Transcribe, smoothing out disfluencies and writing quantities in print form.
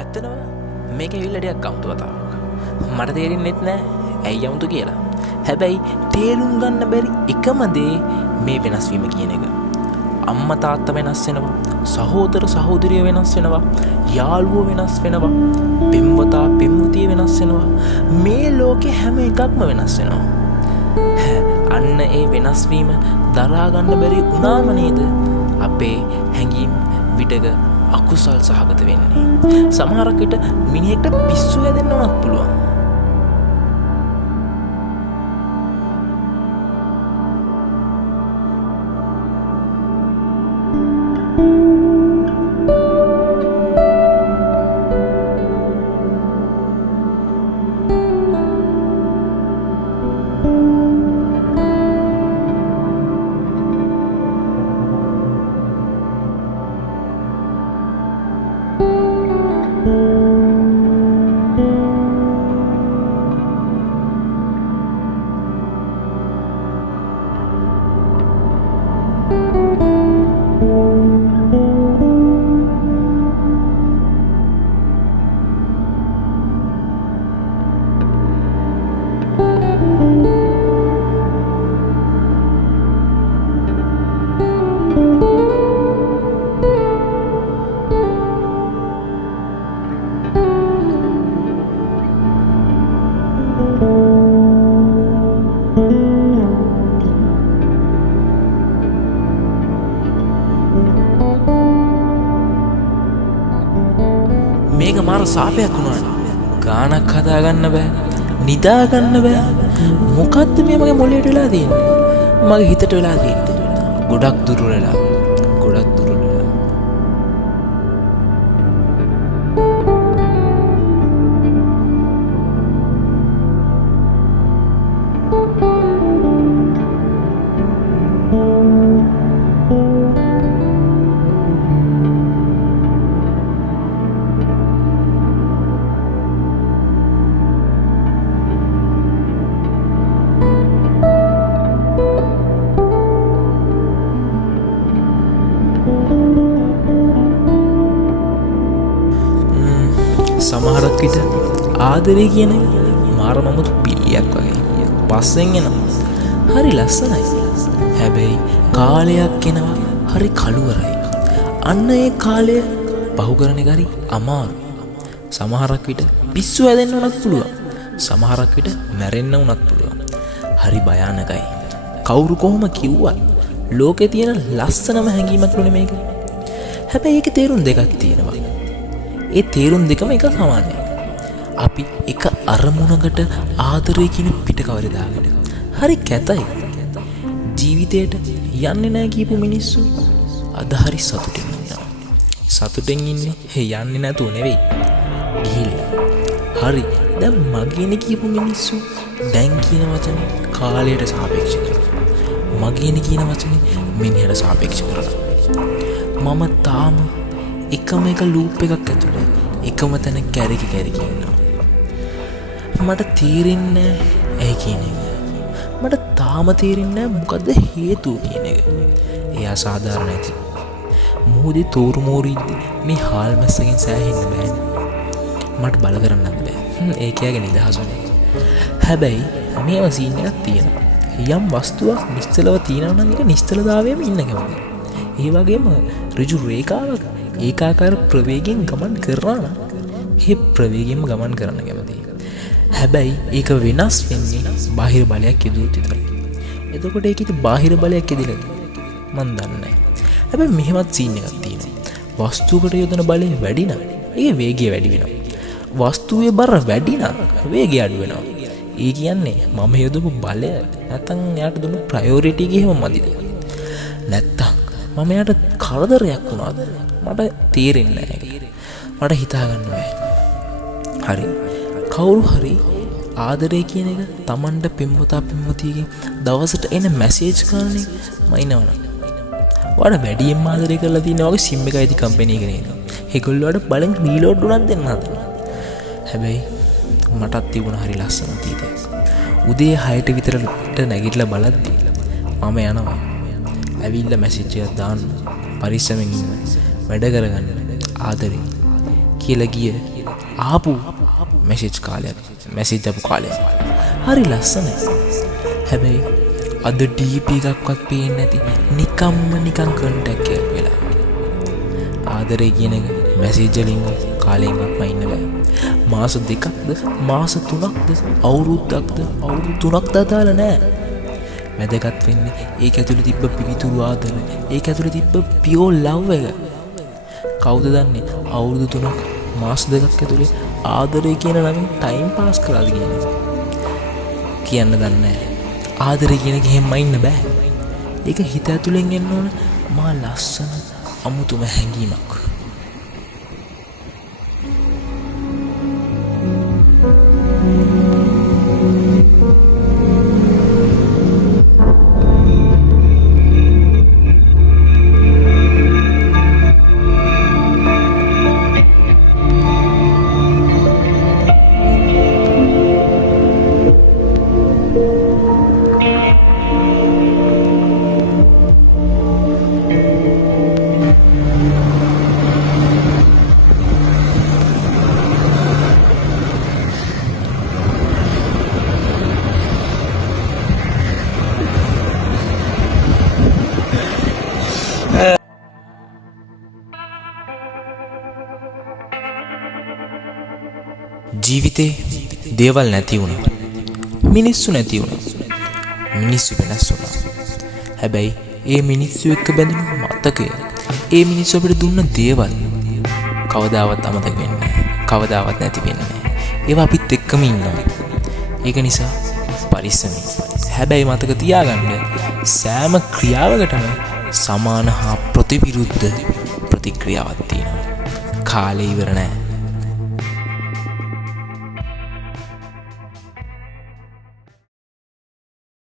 ඇත්තනම මේක ඇවිල්ලා ටිකක් අමුතු කතාවක්. මට තේරෙන්නෙත් නෑ ඇයි අමුතු කියලා. හැබැයි තේරුම් ගන්න බැරි එකම දේ මේ වෙනස් වීම කියන එක. අම්මා තාත්තා වෙනස් වෙනවා, සහෝදර සහෝදරිය වෙනස් වෙනවා, යාළුවෝ වෙනස් වෙනවා, පෙම්වතා පෙම්වතිය වෙනස් වෙනවා. මේ ලෝකේ හැම එකක්ම වෙනස් වෙනවා. අන්න ඒ වෙනස් වීම දරා ගන්න බැරි වුණාම නේද අපේ හැඟීම් විටක අකුසල් සහගත වෙන්නේ. සමහරක් විට මිනිහෙක්ට පිස්සු හැදෙන්න උනත් පුළුවන්. මේක මාර සාපයක් වුණානේ. ගානක් හදාගන්න බෑ, නිදාගන්න බෑ. මොකද්ද මේ මගේ මොළයට වෙලා තියෙන්නේ? මගේ හිතට වෙලා තියෙන්නේ. ගොඩක් දුර වෙලා. සමහරක් විට ආදරේ කියන එක මාර මමුතු පිළියක් වගේ. පස්සෙන් එනවා. හරි ලස්සනයි. හැබැයි කාලයක් එනවා හරි කළුවරයි. අන්න ඒ කාලය පහු කරන එක හරි අමාරුයි. සමහරක් විට පිස්සු හැදෙන්න උනත් පුළුවන්. සමහරක් විට මැරෙන්න උනත් පුළුවන්. හරි භයානකයි. කවුරු කොහොම කිව්වත් ලෝකේ තියෙන ලස්සනම හැඟීමක් නෙමෙයි මේක. හැබැයි ඒකේ තේරුම් දෙකක් තියෙනවා. ඒ තේරුම් දෙකම එක සමානයි. අපි එක අරමුණකට ආදරය කියන පිට කවර දාගෙන හරි කැතයි. ජීවිතේට යන්නේ නැහැ කියපු මිනිස්සු අද හරි සතුටින් ඉන්නවා. සතුටින් ඉන්නේ යන්නේ නැතුව නෙවෙයි. ගිහිල්ලා. හරි. දැන් මගේනේ කියපු මිනිස්සු දැන් කියන වචනේ කාලයට සාපේක්ෂ කරලා. මගේනේ කියන වචනේ මිනිහට සාපේක්ෂ කරලා. මම තාම එකම එක ලූප් එකක් ඇතුළේ එකම තැන කැරකි ඉන්නවා. මට තේරෙන්නේ ඇයි කියන එක. මට තාම තේරෙන්නේ මොකද්ද හේතුව කියන එක. ඒ අසාධාරණ ඇති. මොහොතේ තෝරු මෝරිද්දි මේ හාල් මැස්සකින් සෑහෙන්න බෑනේ. මට බල කරන්නත් බෑ. ඒ කියගේ නිදහසනේ. හැබැයි මේව සීන් එකක් තියෙනවා. යම් වස්තුවක් නිශ්චලව තියෙනවා නම් ඒක නිශ්චලතාවයේම ඉන්න කැමතියි. ඒ වගේම ඍජු රේඛාවක ඒකාකාර ප්‍රවේගයෙන් ගමන් කරනවා නම් ඒ ප්‍රවේගයෙන්ම ගමන් කරන්න කැමතියි. හැබැයි ඒක වෙනස් වෙන්නේ බාහිර බලයක් යොදුවොත් විතරයි. එතකොට ඒකෙත් බාහිර බලයක් යදිලාද මන් දන්නේ නැහැ. හැබැයි මෙහෙමත් සීන් එකක් තියෙනවා. වස්තුවකට යොදන බලය වැඩි නම් ඒ වේගය වැඩි වෙනවා. වස්තුවේ බර වැඩි නම් වේගය අඩු වෙනවා. ඒ කියන්නේ මම යොදපු බලය නැත්නම් එයාට දුන්නු ප්‍රයොරිටි එක එහෙම මදිද? නැත්තම් මම එයාට කරදරයක් වුණාද? මට තේරෙන්නේ නැහැ. මට හිතා ගන්න බෑ. හරි. කවුරු හරි ආදරය කියන එක Tamanට පෙම්වතා පෙම්වතියගේ දවසට එන මැසේජ් කරන එක මයින්වන. ඔයාලා වැඩියෙන් ආදරය කරලා තියෙනවා වගේ SIM එක ඇති කම්පැනි එකේ නේද? ඒගොල්ලෝට බලෙන් රීලෝඩ් උනක් දෙන්න හදනවා. හැබැයි මටත් තිබුණා හරි ලස්සන තීතයක්. උදේ 6ට විතරට නැගිටලා බලද්දි මම යනවා. ඇවිල්ලා මැසේජ් එකක් දාන්න. පරිස්සමෙන් ඉන්න. වැඩ කරගන්න. ආදරේ කියලා ගිය ආපු මැසේජ් කාලයක් මැසේජ් ආපු කාලයක් හරි ලස්සනයි. හැබැයි අද DP එකක්වත් පේන්නේ නැති නිකන් කන්ටැක්ට් එකක් වෙලා. ආදරේ කියන එක මැසේජ් වලින් කාලෙකක්ම ඉන්න බෑ. මාස 2ක්ද මාස 3ක්ද අවුරුද්දක්ද අවුරුදු 3ක් දාලා නෑ. වැදගත් වෙන්නේ ඒක ඇතුලේ තිබ්බ පිවිතුරු ආදරය, ඒක ඇතුලේ තිබ්බ පියෝ ලව් එක. කවුද දන්නේ අවුරුදු 3ක් මාස 2ක් ඇතුලේ ආදරය කියන නමින් ටයිම් පාස් කරාද කියන්න දන්නේ නැහැ. ආදරය කියන එක හැමම ඉන්න බෑ. ඒක හිත ඇතුලෙන් එන්න ඕන මා ලස්සන අමුතුම හැඟීමක්. ජීවිතේ දේවල් නැති වුණා. මිනිස්සු නැති වුණා. මිනිස්සු වෙනස් වුණා. හැබැයි ඒ මිනිස්සු එක්ක බැඳුණු මතකය, ඒ මිනිස්සු අපිට දුන්න දේවල් කවදාවත් අමතක වෙන්නේ නැහැ. කවදාවත් නැති වෙන්නේ නැහැ. ඒවා අපිත් එක්කම ඉන්නවා. ඒක නිසා පරිස්සමෙන්. හැබැයි මතක තියාගන්න සෑම ක්‍රියාවකටම සමාන හා ප්‍රතිවිරුද්ධ ප්‍රතික්‍රියාවක් තියෙනවා. කාලේ ඉවර නැහැ.